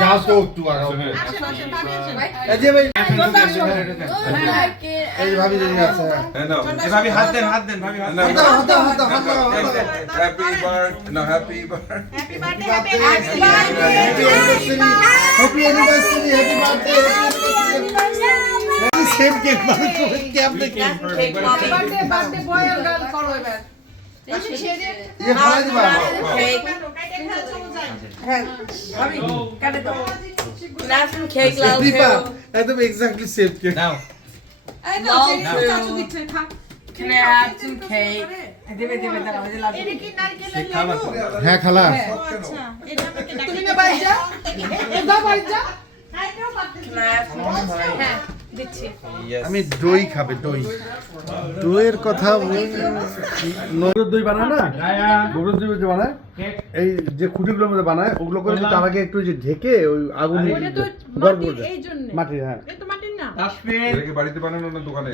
যাও তো একটু আগাও এই যে ভাই এই যে ভাবি যদি আছে ভাবি হাত দেন ভাবি হাত দেন। Happy birthday, no happy birthday. Happy anniversary happy birthday same cake মানে কি আপনি কেক বার্থডে বয় আর গার্ল করো এবার ये খাওয়া দিবা হ্যাঁ ভাবি কাটে দাও নাফিন কেক লাও দীপা একদম এক্স্যাক্টলি সেম কেক নাও এই না চাচু দিচ্ছে থাক Can I have some cake? দেবে দাঁড়াও এই যে লাভ এটা কি নারকেলের লাড্ডু হ্যাঁ খালা আচ্ছা এটা আমাকে তুমি না বাইরে যা দাও বাইরে যা হ্যাঁ দিচ্ছি আমি দই খাবে দই দইয়ের কথা নগর দই বানায় না নগর দই যে বানায় এই যে খুঁটিগুলোর মধ্যে বানায় ওগুলো করে তার আগে একটু যে ঢেকে ওই আগুন ওটা তো গরম মাটির করে এই জন্য মাটির হ্যাঁ এটা তো মাটির না এটা কি বাড়িতে বানানো না দোকানে?